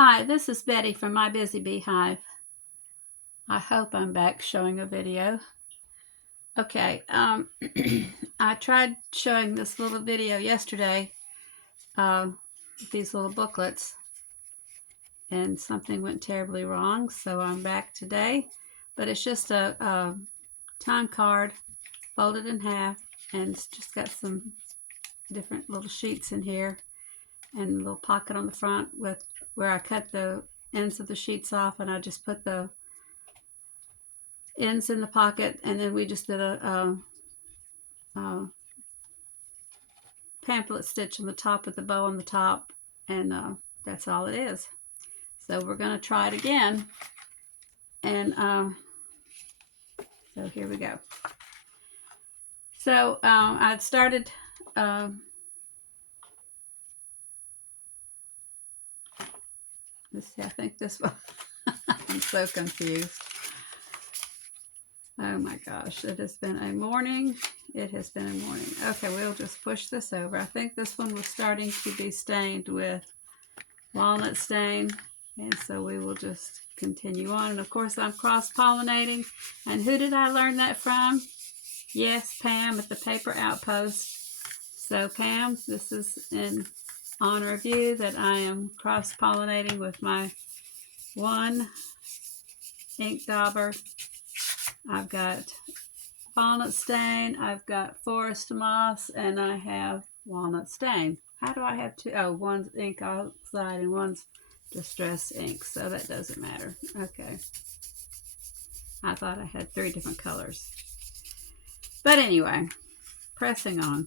Hi, this is Betty from My Busy Beehive. I hope I'm back showing a video. Okay, I tried showing this little video yesterday, these little booklets, and something went terribly wrong, so I'm back today. But it's just a time card folded in half, and it's just got some different little sheets in here, and a little pocket on the front with where I cut the ends of the sheets off, and I just put the ends in the pocket, and then we just did a pamphlet stitch on the top with the bow on the top, and that's all it is. So we're going to try it again, and so here we go. So I'd started let's see, I think this one I'm so confused. Oh my gosh, it has been a morning. It has been a morning. Okay, we'll just push this over. I think this one was starting to be stained with walnut stain, and so we will just continue on. And of course, I'm cross-pollinating. And who did I learn that from? Yes, Pam at the Paper Outpost. So Pam, this is in honor of you that I am cross-pollinating with my one ink dauber. I've got walnut stain, I've got forest moss, and I have walnut stain. How do I have two? Oh, one's ink oxide and one's distress ink, so that doesn't matter. Okay. I thought I had 3 different colors. But anyway, pressing on.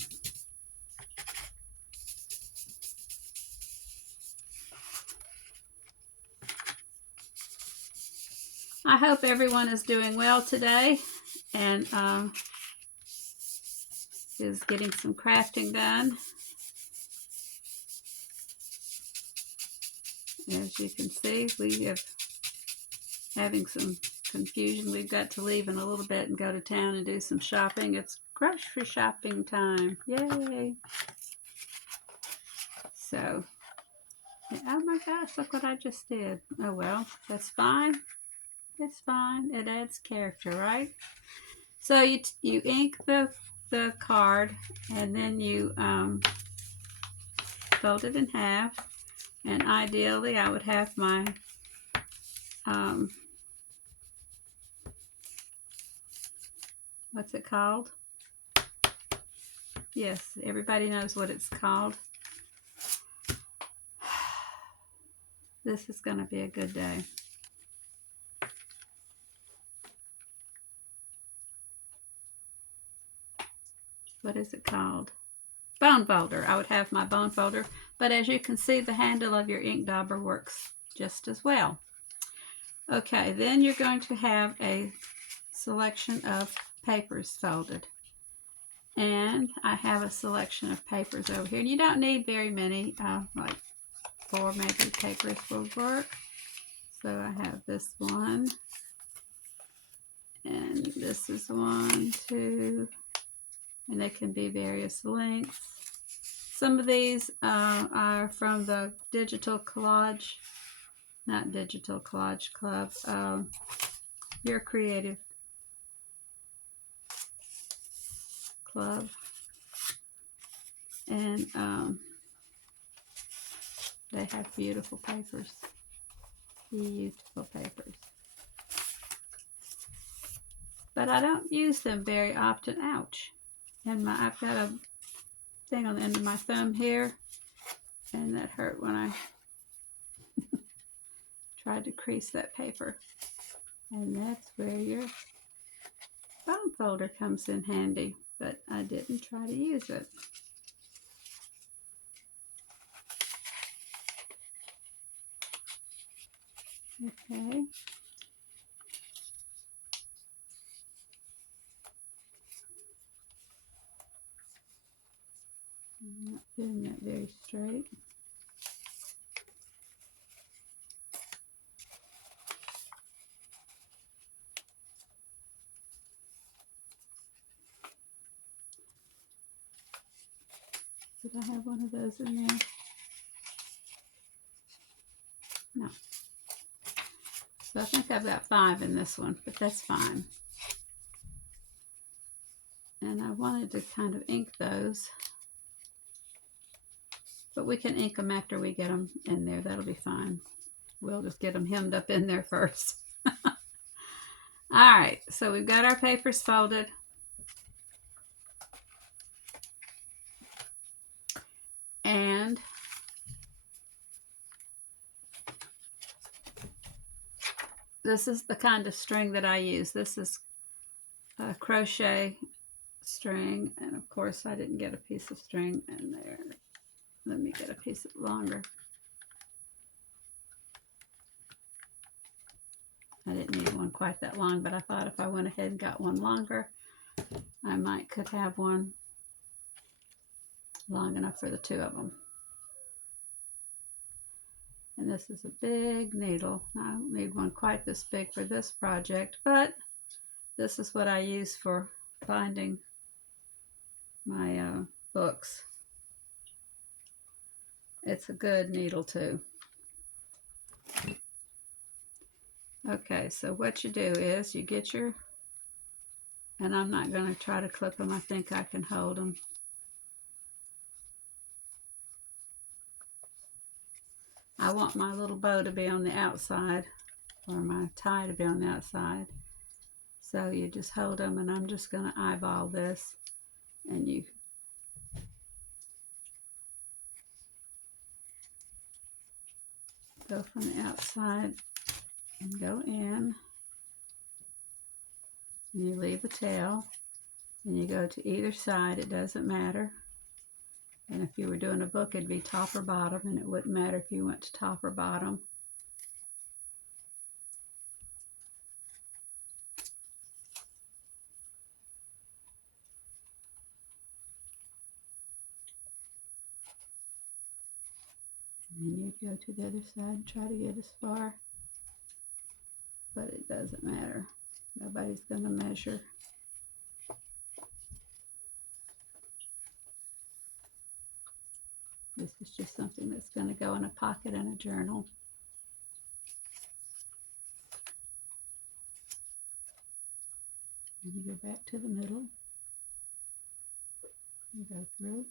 I hope everyone is doing well today and is getting some crafting done. As you can see, we are having some confusion. We've got to leave in a little bit and go to town and do some shopping. It's grocery shopping time. Yay! So, oh my gosh, look what I just did. Oh well, that's fine. It's fine. It adds character, right? So you ink the card, and then you fold it in half. And ideally, I would have my what's it called? Yes, everybody knows what it's called. This is going to be a good day. What is it called? Bone folder. I would have my bone folder, but as you can see, the handle of your ink dauber works just as well. Okay, then you're going to have a selection of papers folded. And I have a selection of papers over here. And you don't need very many, like 4 maybe papers will work. So I have this one, and this is 1, 2, and they can be various lengths. Some of these are from the Digital Collage, not Digital Collage Club, Your Creative Club, and they have beautiful papers, beautiful papers. But I don't use them very often. Ouch! And I've got a thing on the end of my thumb here, and that hurt when I tried to crease that paper. And that's where your bone folder comes in handy, but I didn't try to use it. Okay. I'm not doing that very straight. Did I have one of those in there? No. So I think I've got 5 in this one, but that's fine. And I wanted to kind of ink those, but we can ink them after we get them in there. That'll be fine. We'll just get them hemmed up in there first. All right, so we've got our papers folded. And this is the kind of string that I use. This is a crochet string, and of course I didn't get a piece of string in there. Let me get a piece longer. I didn't need one quite that long, but I thought if I went ahead and got one longer, I could have one long enough for the 2 of them. And this is a big needle. I don't need one quite this big for this project, but this is what I use for binding my books. It's a good needle too. Okay, so what you do is you get your, and I'm not going to try to clip them. I think I can hold them. I want my little bow to be on the outside, or my tie to be on the outside. So you just hold them, and I'm just going to eyeball this, and you go from the outside and go in, and you leave the tail, and you go to either side. It doesn't matter. And if you were doing a book, it'd be top or bottom, and it wouldn't matter if you went to top or bottom. And then you'd go to the other side and try to get as far, but it doesn't matter. Nobody's going to measure. This is just something that's going to go in a pocket in a journal. And you go back to the middle. You go through.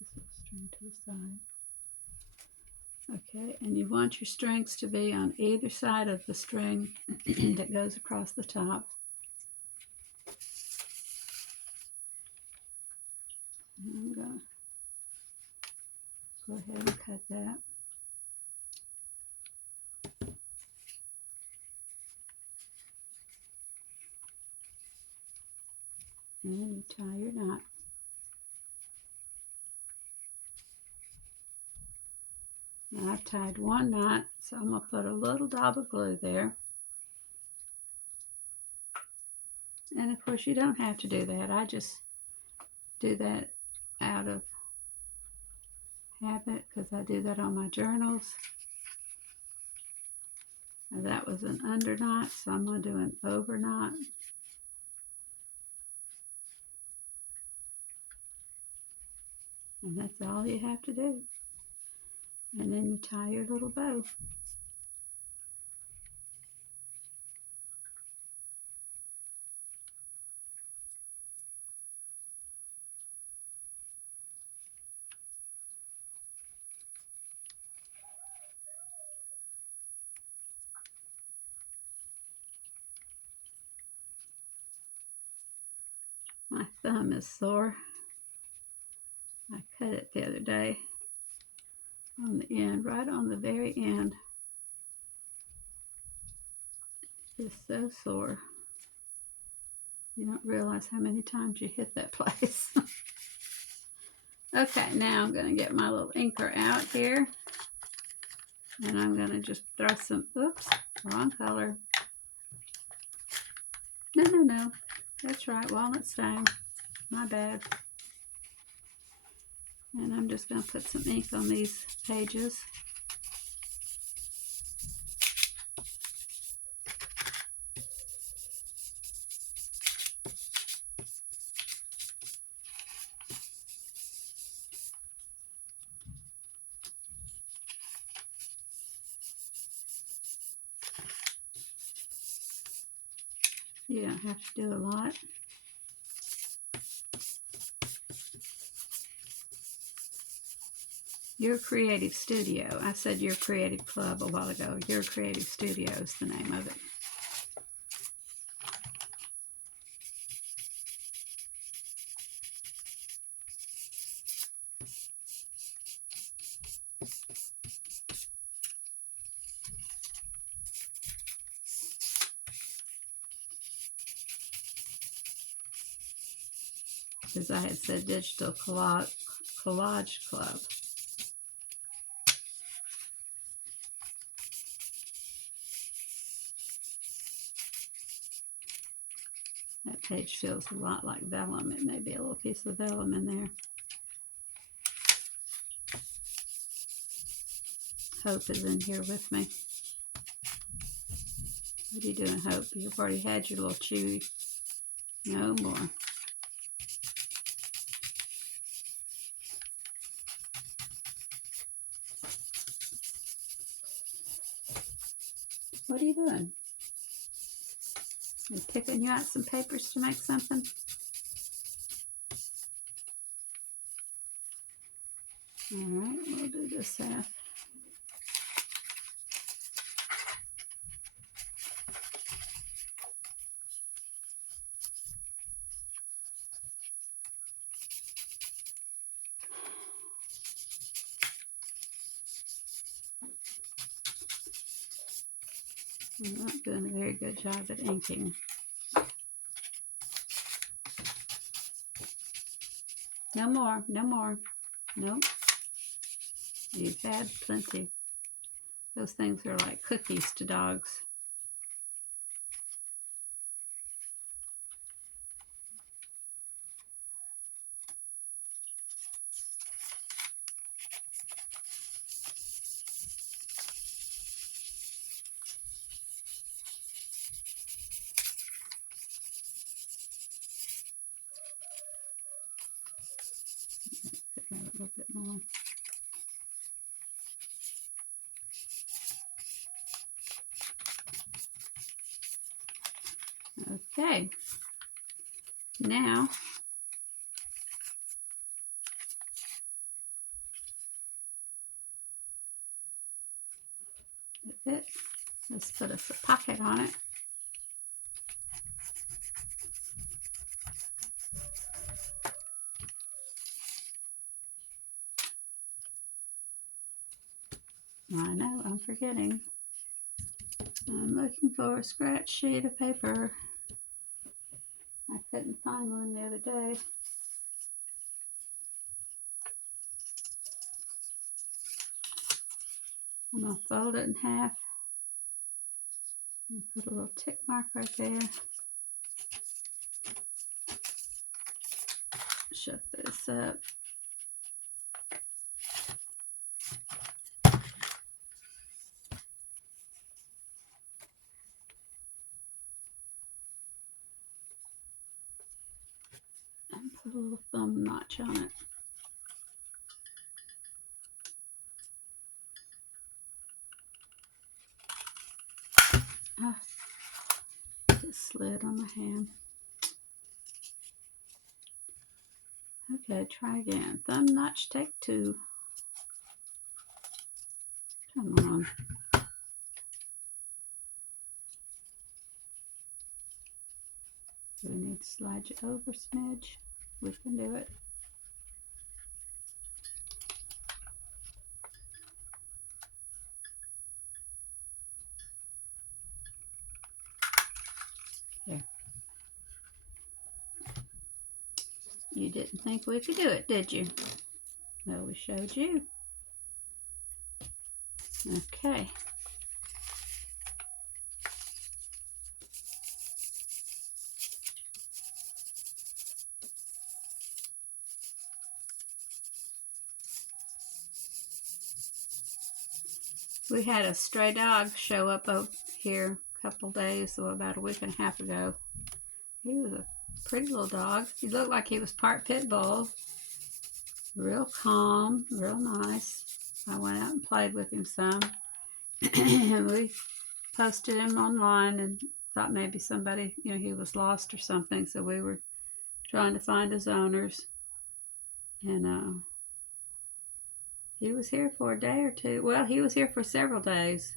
This little string to the side. Okay, and you want your strings to be on either side of the string that goes across the top. I'm going to go ahead and cut that. And you tie your knot. Now I've tied one knot, so I'm going to put a little dab of glue there. And of course you don't have to do that. I just do that out of habit because I do that on my journals. Now that was an under knot, so I'm going to do an over knot. And that's all you have to do. And then you tie your little bow. My thumb is sore. I cut it the other day on the end, right on the very end. It's so sore. You don't realize how many times you hit that place. Okay, now I'm going to get my little inker out here. And I'm going to just throw some, oops, wrong color. No. That's right, walnut stain. My bad. And I'm just going to put some ink on these pages. You don't have to do a lot. Your Creative Studio. I said Your Creative Club a while ago. Your Creative Studio is the name of it. As I had said, Digital Collage Club. That page feels a lot like vellum. It may be a little piece of vellum in there. Hope is in here with me. What are you doing, Hope? You've already had your little chewy. No more. What are you doing? Are you picking you out some papers to make something? All right, we'll do this half. I'm not doing a very good job at inking. No more, no more. Nope. You've had plenty. Those things are like cookies to dogs. A little bit more. Okay, now that's it. Let's put a pocket on it. I know, I'm forgetting. I'm looking for a scratch sheet of paper. I couldn't find one the other day. I'm going to fold it in half and put a little tick mark right there. Shut this up. And put a little thumb notch on it. Ah, it slid on my hand. Okay, try again. Thumb notch, take 2. Come on. Do we need to slide you over a smidge? We can do it. There. You didn't think we could do it, did you? No, we showed you. Okay. We had a stray dog show up over here a couple days, so about a week and a half ago. He was a pretty little dog. He looked like he was part pit bull. Real calm, real nice. I went out and played with him some. We posted him online, and thought maybe somebody, he was lost or something. So we were trying to find his owners. And he was here for a day or two. Well, he was here for several days.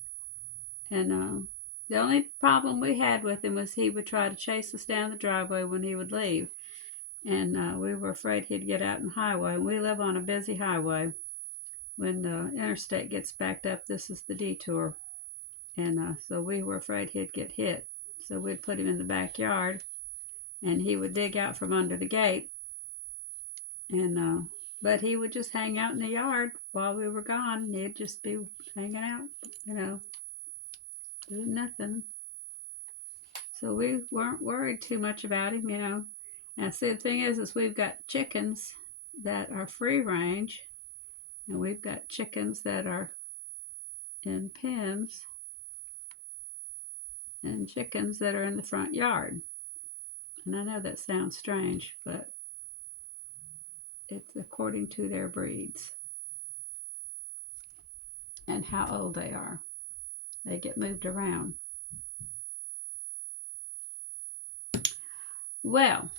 And the only problem we had with him was he would try to chase us down the driveway when he would leave. And we were afraid he'd get out on the highway. We live on a busy highway. When the interstate gets backed up, this is the detour. And so we were afraid he'd get hit. So we'd put him in the backyard, and he would dig out from under the gate. And but he would just hang out in the yard while we were gone. He'd just be hanging out, doing nothing. So we weren't worried too much about him. Now, see, the thing is we've got chickens that are free range, and we've got chickens that are in pens, and chickens that are in the front yard. And I know that sounds strange, but it's according to their breeds and how old they are. They get moved around. Well,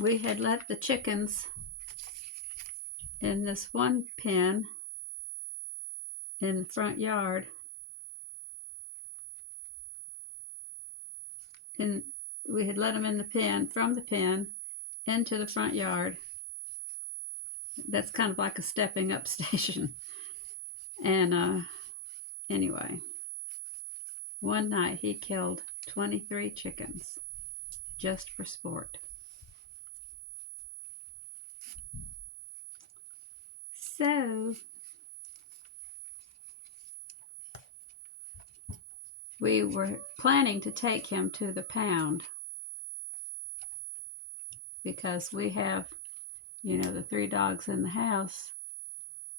we had let the chickens in this one pen in the front yard, and we had let them in the pen, from the pen into the front yard. That's kind of like a stepping up station. And anyway, one night he killed 23 chickens just for sport. So we were planning to take him to the pound because we have, the 3 dogs in the house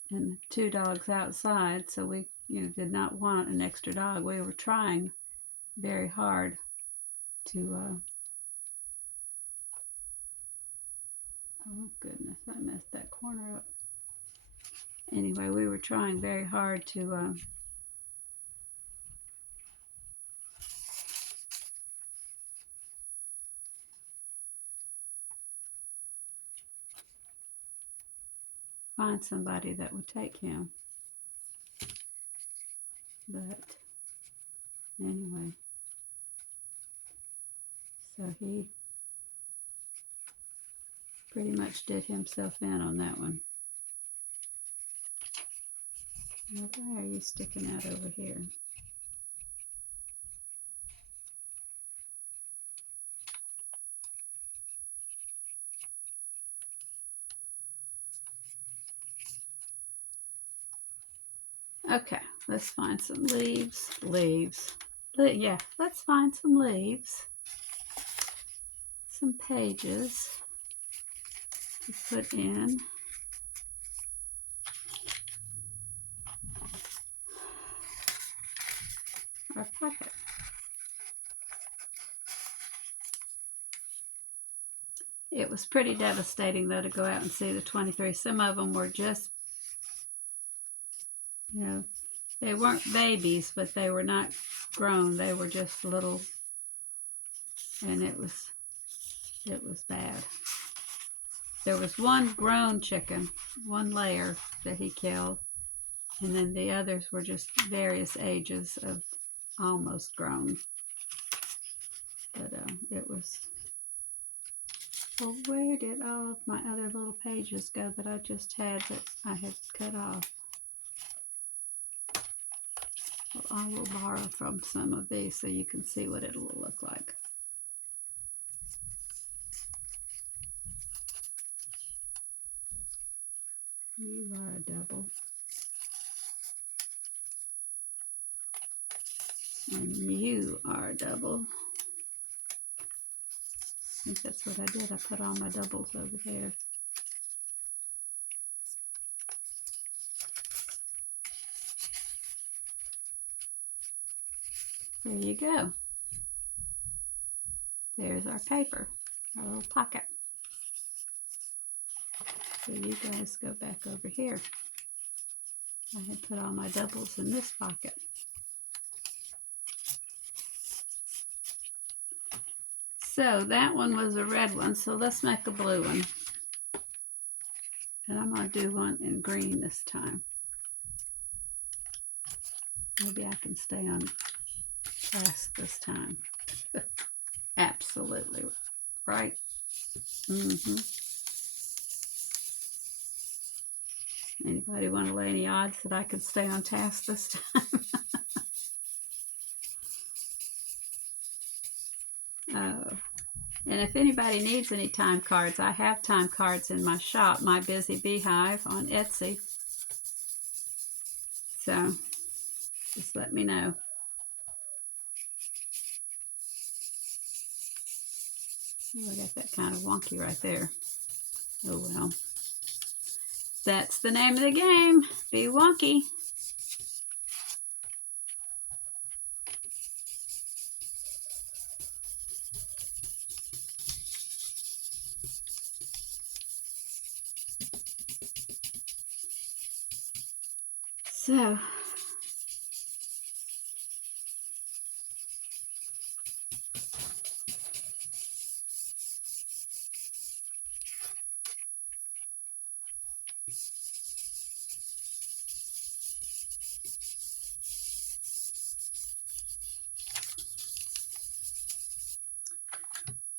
and 2 dogs outside. So we, did not want an extra dog. We were trying very hard to, oh goodness, I messed that corner up. Anyway, we were trying very hard to find somebody that would take him. But anyway, so he pretty much did himself in on that one. Now, why are you sticking out over here? Okay, let's find some leaves. Yeah, let's find some leaves. Some pages to put in. Our pocket. It was pretty devastating, though, to go out and see the 23. Some of them were just, they weren't babies, but they were not grown. They were just little, and it was bad. There was one grown chicken, one layer that he killed, and then the others were just various ages of almost grown. But it was... Well, where did all of my other little pages go that I just had that I had cut off? Well, I will borrow from some of these so you can see what it will look like. You are a double. And you are a double. I think that's what I did. I put all my doubles over there. There you go. There's our paper, our little pocket. So you guys go back over here. I had put all my doubles in this pocket. So that one was a red one, so let's make a blue one. And I'm going to do one in green this time. Maybe I can stay on task this time. Absolutely right. Anybody want to lay any odds that I could stay on task this time? Oh. And if anybody needs any time cards, I have time cards in my shop, My Busy Beehive on Etsy. So just let me know. Oh, I got that kind of wonky right there. Oh well. That's the name of the game. Be wonky. So,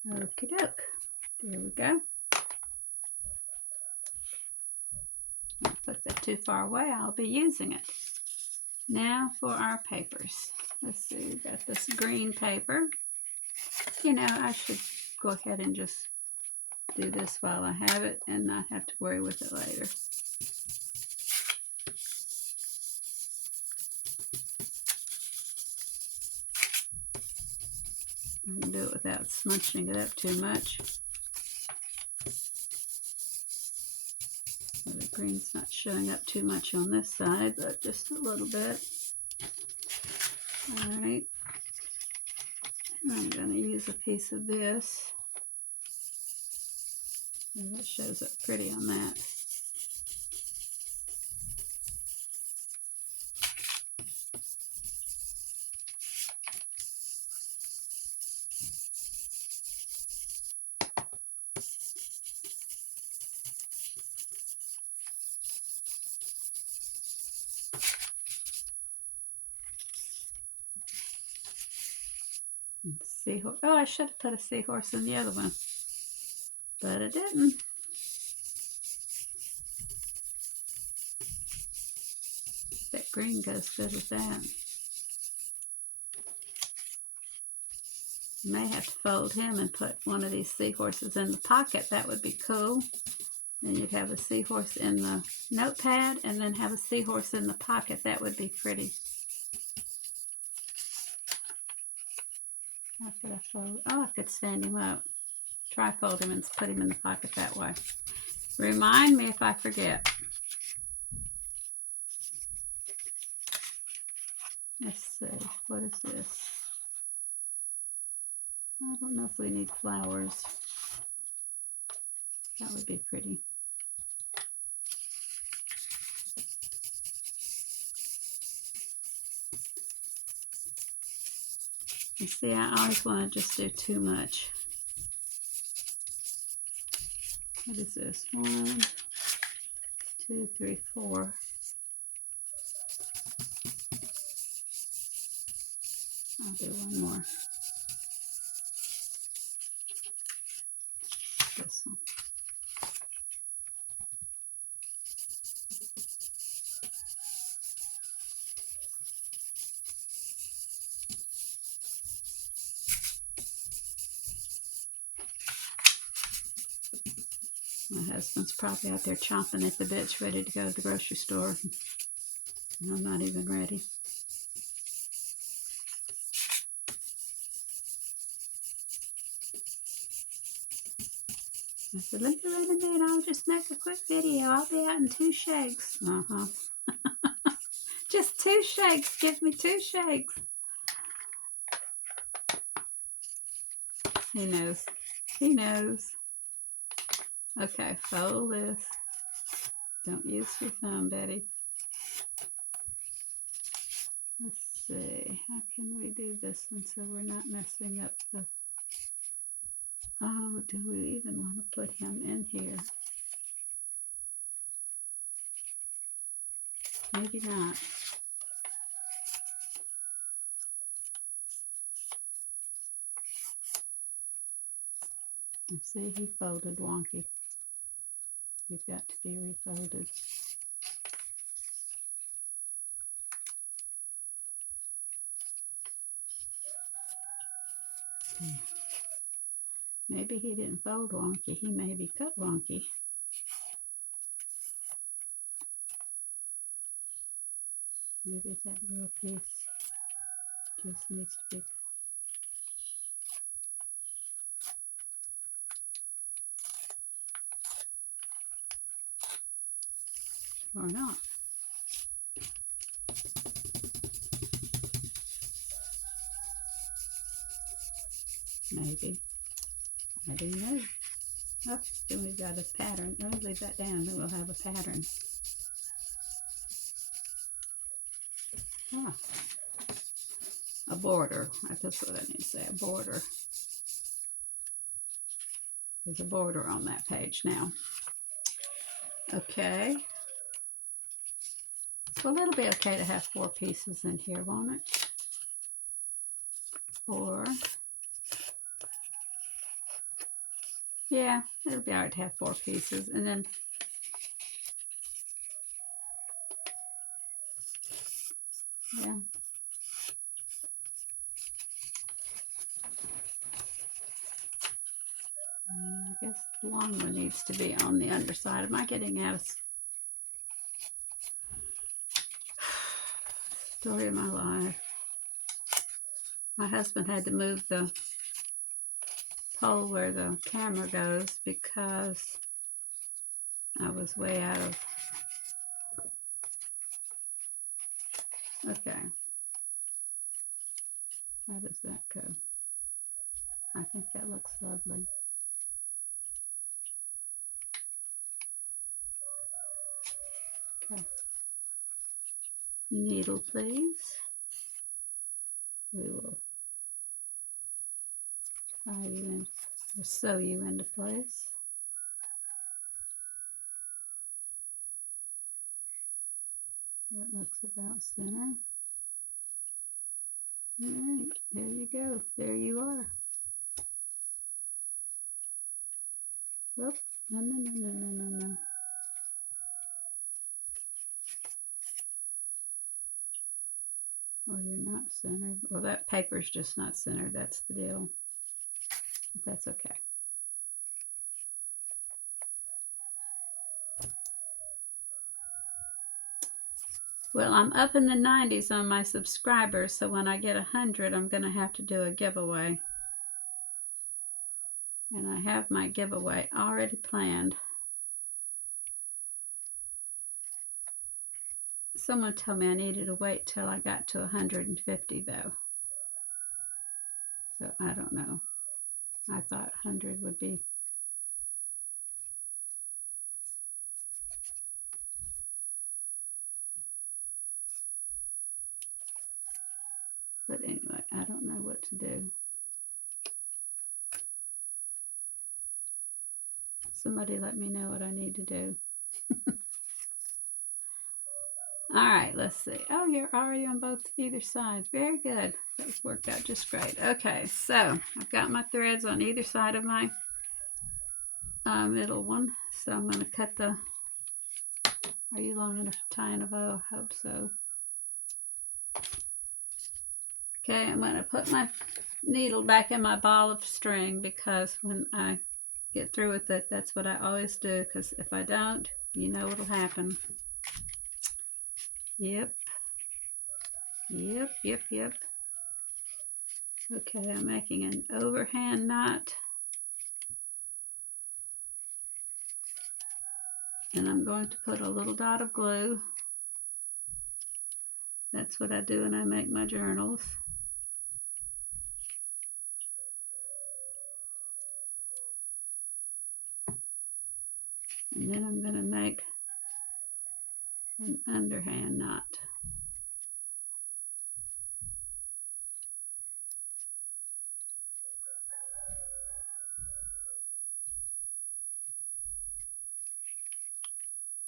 okie doke. There we go. Don't put that too far away. I'll be using it. Now for our papers. Let's see, we got this green paper. You know, I should go ahead and just do this while I have it and not have to worry with it later. I can do it without smudging it up too much. So the green's not showing up too much on this side, but just a little bit. All right. And I'm going to use a piece of this. And that shows up pretty on that. Seahorse. Oh, I should have put a seahorse in the other one, but I didn't. That green goes good with that. You may have to fold him and put one of these seahorses in the pocket. That would be cool. Then you'd have a seahorse in the notepad and then have a seahorse in the pocket. That would be pretty. How could I fold? Oh, I could stand him up. Tri-fold him and put him in the pocket that way. Remind me if I forget. Let's see. What is this? I don't know if we need flowers. That would be pretty. You see, I always want to just do too much. What is this? 1, 2, 3, 4. I'll do one more. This one. My husband's probably out there chomping at the bits, ready to go to the grocery store. And I'm not even ready. I said, leave it in a minute. I'll just make a quick video. I'll be out in 2 shakes. Just 2 shakes. Give me 2 shakes. He knows. He knows. Okay, fold this. Don't use your thumb, Betty. Let's see. How can we do this one so we're not messing up the... do we even want to put him in here? Maybe not. Let's see, he folded wonky. He's got to be refolded. Maybe he didn't fold wonky. He maybe cut wonky. Maybe that little piece just needs to be. Or not. Maybe. I don't know. Oh, then we've got a pattern. Let me leave that down, then we'll have a pattern. Ah. A border. That's what I need to say, a border. There's a border on that page now. Okay. Well, it'll be okay to have 4 pieces in here, won't it? 4. Yeah, it'll be all right to have 4 pieces. And then yeah. I guess the long one needs to be on the underside. Am I getting out of story of my life? My husband had to move the pole where the camera goes because I was way out of. Okay. How does that go? I think that looks lovely. Okay. Needle, please. We will tie you in, or sew you into place. That looks about center. All right, there you go. There you are. Whoops. No, no, no, no, no, no, no. Oh, you're not centered. Well, that paper's just not centered. That's the deal. But that's okay. Well, I'm up in the 90s on my subscribers, so when I get 100, I'm going to have to do a giveaway. And I have my giveaway already planned. Someone told me I needed to wait till I got to 150, though. So I don't know. I thought 100 would be. But anyway, I don't know what to do. Somebody let me know what I need to do. All right, let's see. Oh, you're already on either sides. Very good. That's worked out just great. Okay, so I've got my threads on either side of my middle one. So I'm going to cut the. Are you long enough to tie in a bow? I hope so. Okay, I'm going to put my needle back in my ball of string because when I get through with it, that's what I always do. Because if I don't, you know what'll happen. Yep. Yep, yep, yep. Okay, I'm making an overhand knot. And I'm going to put a little dot of glue. That's what I do when I make my journals. And then I'm going to make an underhand knot.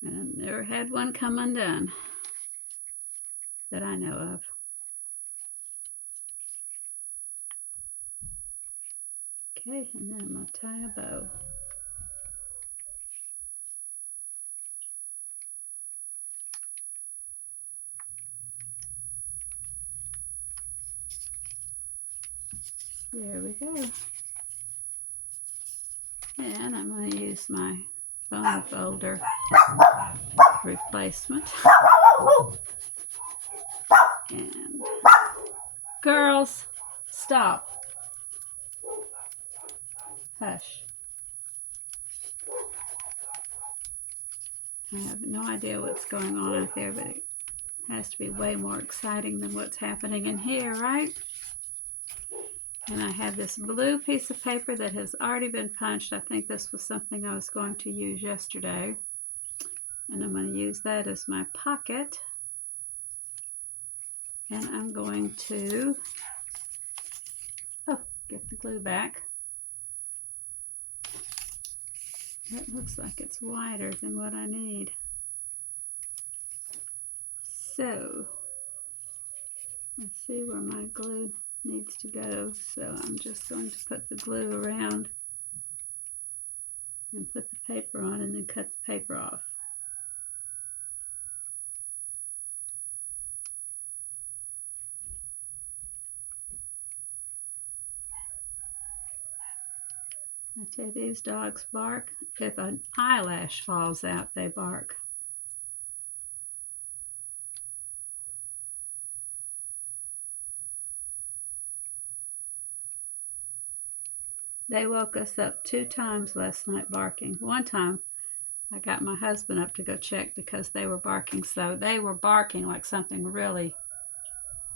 And I've never had one come undone that I know of. Okay, and then I'm going to tie a bow. There we go. And I'm going to use my bone folder replacement. And girls, stop. Hush. I have no idea what's going on out there, but it has to be way more exciting than what's happening in here, right? And I have this blue piece of paper that has already been punched. I think this was something I was going to use yesterday. And I'm going to use that as my pocket. And I'm going to, get the glue back. It looks like it's wider than what I need. So, let's see where my glue needs to go. So I'm just going to put the glue around and put the paper on and then cut the paper off. I tell you, these dogs bark. If an eyelash falls out, they bark. They woke us up 2 times last night barking. One time, I got my husband up to go check because they were barking. So they were barking like something really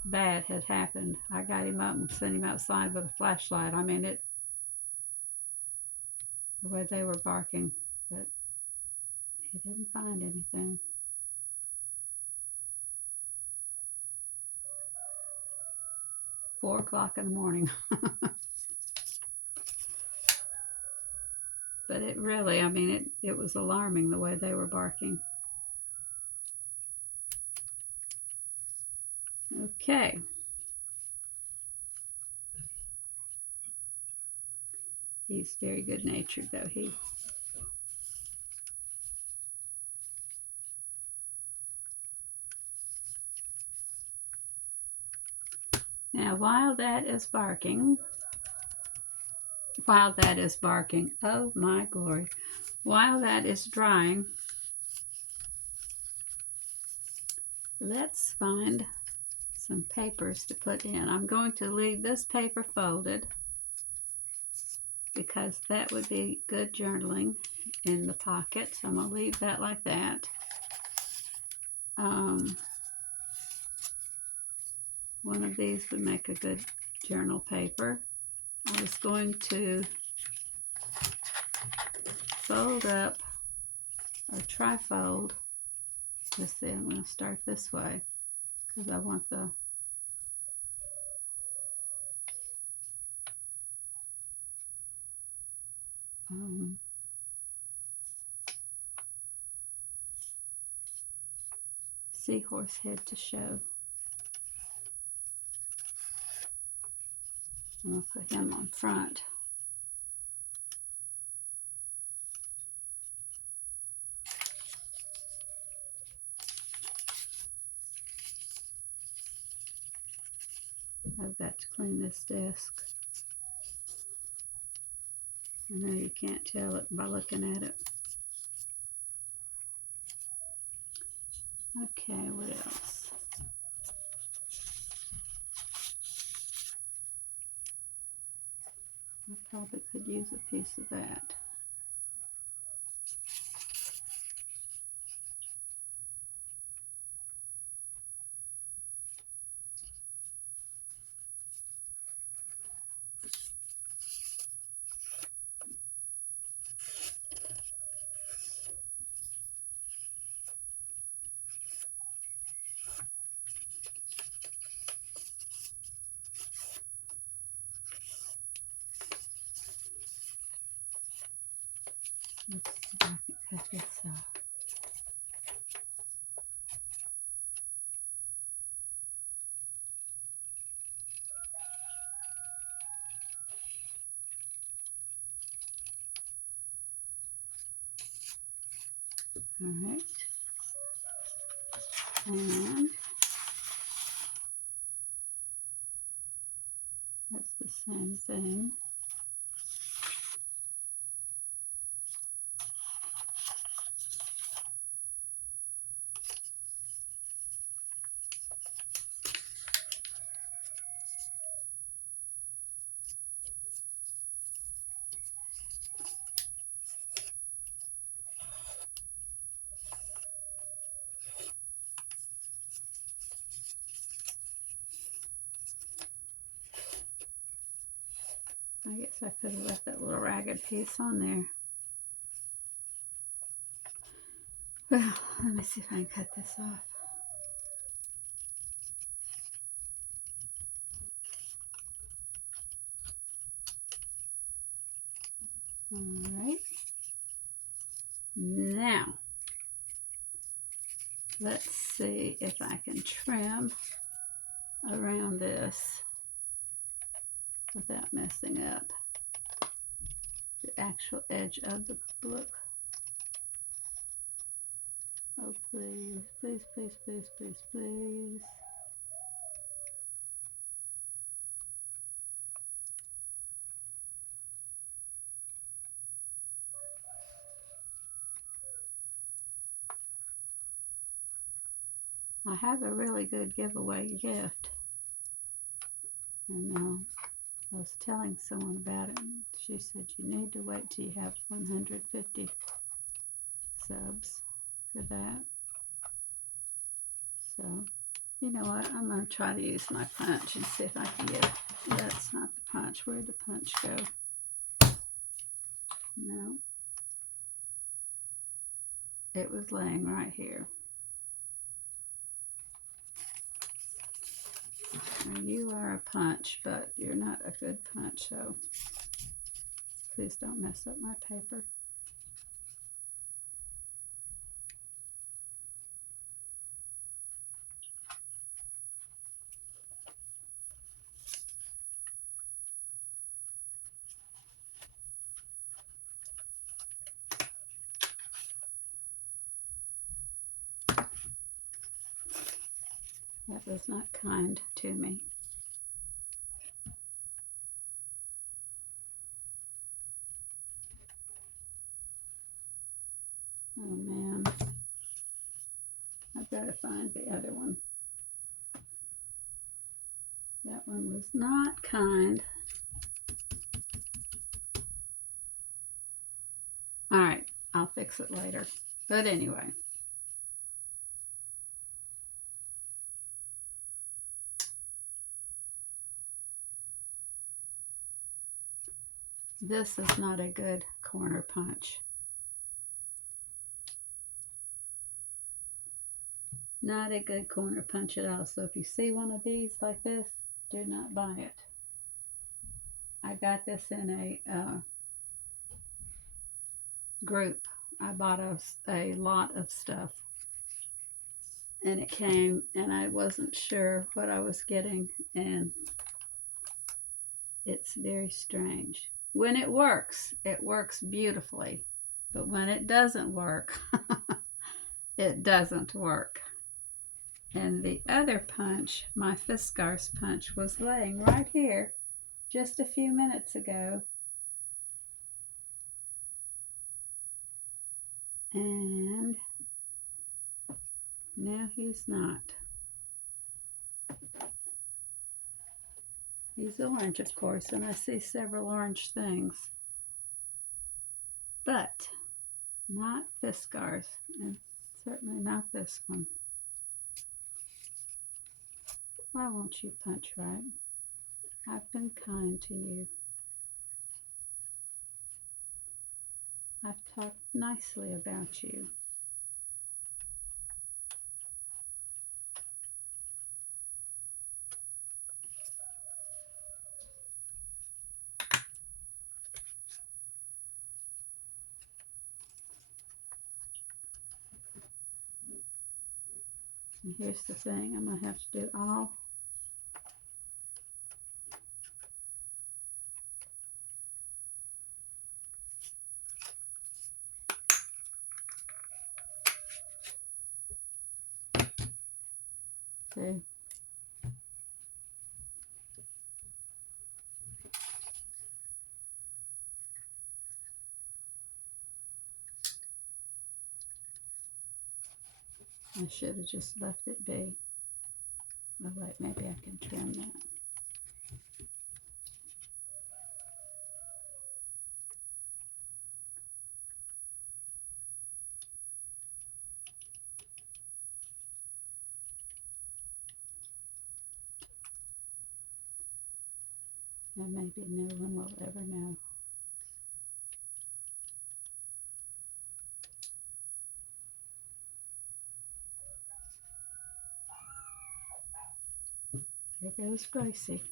bad had happened. I got him up and sent him outside with a flashlight. I mean, the way they were barking, but he didn't find anything. – 4 o'clock in the morning. But it really, I mean, it was alarming the way they were barking. Okay. He's very good-natured, though. Now, while that is barking, oh my glory, while that is drying, let's find some papers to put in. I'm going to leave this paper folded because that would be good journaling in the pocket. So I'm going to leave that like that. One of these would make a good journal paper. I was going to fold up or tri-fold. Let's see, I'm going to start this way because I want the seahorse head to show. I'm going to put him on front. I've got to clean this desk. I know you can't tell it by looking at it. Okay, what else? I probably could use a piece of that. Let's see if I can cut this off. All right. And that's the same thing. I guess I could have left that little ragged piece on there. Well, let me see if I can cut this off. All right. Now, let's see if I can trim around this without messing up the actual edge of the book. Oh, please, please, please, please, please, please. I have a really good giveaway gift. And I was telling someone about it, and she said you need to wait till you have 150 subs for that. So, you know what? I'm going to try to use my punch and see if I can get it. That's not the punch. Where'd the punch go? No. It was laying right here. Now, you are a punch, but you're not a good punch, so please don't mess up my paper. That was not kind to me. Oh man, I've got to find the other one. That one was not kind. All right, I'll fix it later. But anyway. This is not a good corner punch. Not a good corner punch at all. So if you see one of these like this, do not buy it. I got this in a group. I bought a lot of stuff. And it came, and I wasn't sure what I was getting. And it's very strange. When it works beautifully. But when it doesn't work, it doesn't work. And the other punch, my Fiskars punch, was laying right here just a few minutes ago. And now he's not. He's orange, of course, and I see several orange things. But not Fiskars, and certainly not this one. Why won't you punch right? I've been kind to you. I've talked nicely about you. And here's the thing, I'm going to have to do all See? I should have just left it be. Oh wait, maybe I can trim that. And maybe no one will ever know. There goes Gracie.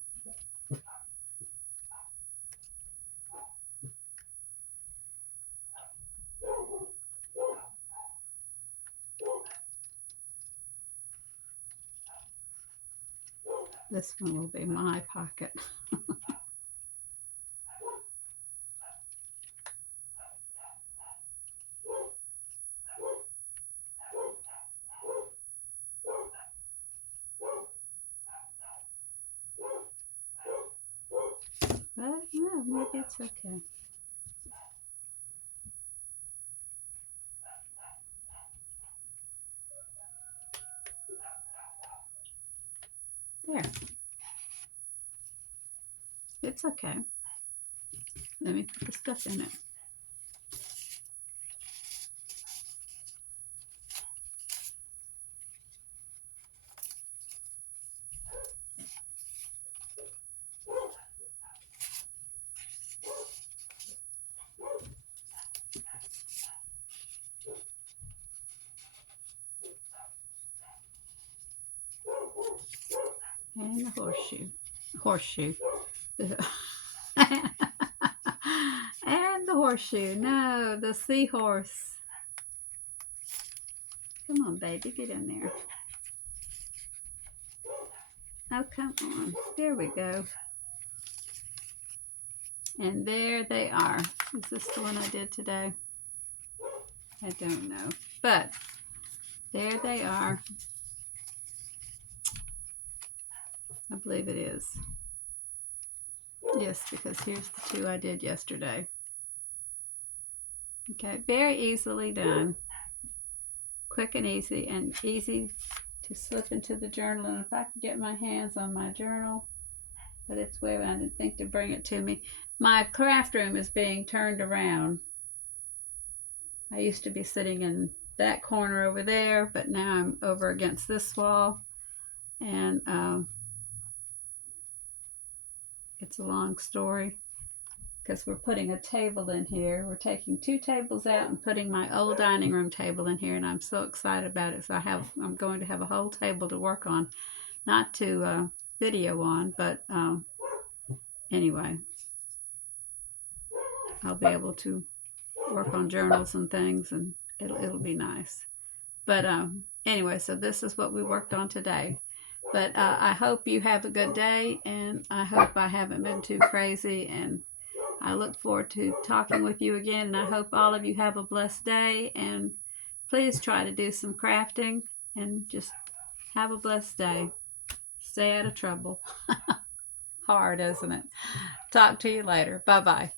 This one will be my pocket. But yeah, maybe it's okay. There. It's okay. Let me put the stuff in it. And the horseshoe. Horseshoe. And the horseshoe. No, the seahorse. Come on, baby, get in there. Oh, come on. There we go. And there they are. Is this the one I did today? I don't know. But there they are. I believe it is. Yes, because here's the two I did yesterday. Okay, very easily done. Quick and easy to slip into the journal. And if I could get my hands on my journal, but it's way, I didn't think to bring it to me. My craft room is being turned around. I used to be sitting in that corner over there, but now I'm over against this wall. And it's a long story because we're putting a table in here. We're taking 2 tables out and putting my old dining room table in here, and I'm so excited about it. So I'm going to have a whole table to work on, not to video on, but anyway, I'll be able to work on journals and things, and it'll be nice. But anyway, so this is what we worked on today. But I hope you have a good day, and I hope I haven't been too crazy, and I look forward to talking with you again, and I hope all of you have a blessed day, and please try to do some crafting, and just have a blessed day. Stay out of trouble. Hard, isn't it? Talk to you later. Bye-bye.